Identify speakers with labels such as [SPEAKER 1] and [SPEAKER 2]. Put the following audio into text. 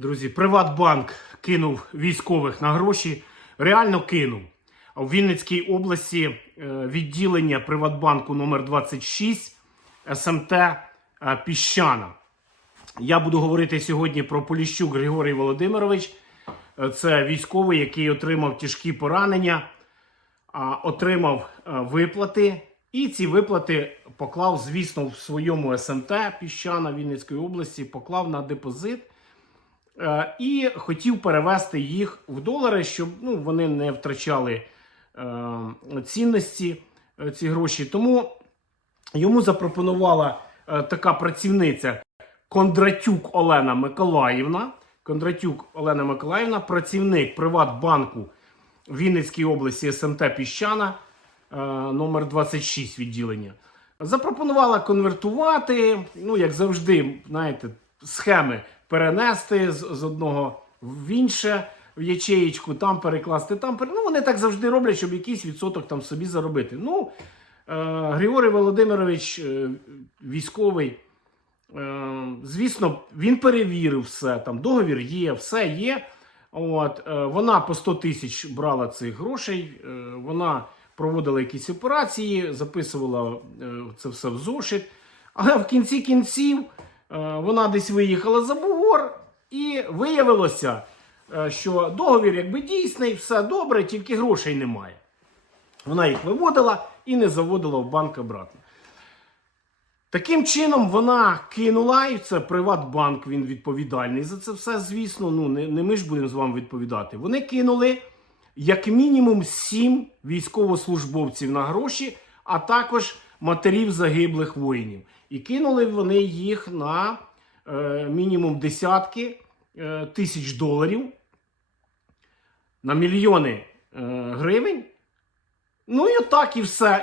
[SPEAKER 1] Друзі, Приватбанк кинув військових на гроші. Реально кинув. В Вінницькій області е, відділення Приватбанку номер 26 СМТ е, Піщана. Я буду говорити сьогодні про Поліщук Григорій Володимирович. Е, Це військовий, який отримав тяжкі поранення, отримав виплати. І ці виплати поклав, звісно, в своєму СМТ Піщана Вінницької області, поклав на депозит. Е, і хотів перевести їх в долари, щоб ну, вони не втрачали е, цінності е, ці гроші. Тому йому запропонувала така працівниця Кондратюк Олена Миколаївна. Кондратюк Олена Миколаївна, працівник Приватбанку в Вінницькій області СМТ Піщана, номер 26 відділення. Запропонувала конвертувати, ну, як завжди, знаєте, схеми перенести з, з одного в інше в ячеєчку, там перекласти, там пере... Ну, вони так завжди роблять, щоб якийсь відсоток там собі заробити. Ну, е, Григорій Володимирович, е, військовий, е, звісно, він перевірив все. Там договір є, все є. От, е, вона по 100 тисяч брала цих грошей, е, вона проводила якісь операції, записувала е, це все в зошит. Але в кінці кінців вона десь виїхала за бугор, і виявилося, е, що договір якби дійсний, все добре, тільки грошей немає. Вона їх виводила і не заводила в банк обратно. Таким чином вона кинула, і це Приватбанк, він відповідальний за це все, звісно. Ну, не, не ми ж будемо з вами відповідати. Вони кинули як мінімум сім військовослужбовців на гроші, а також матерів загиблих воїнів. І кинули вони їх на е, мінімум десятки е, тисяч доларів, на мільйони е, гривень. Ну і так і все.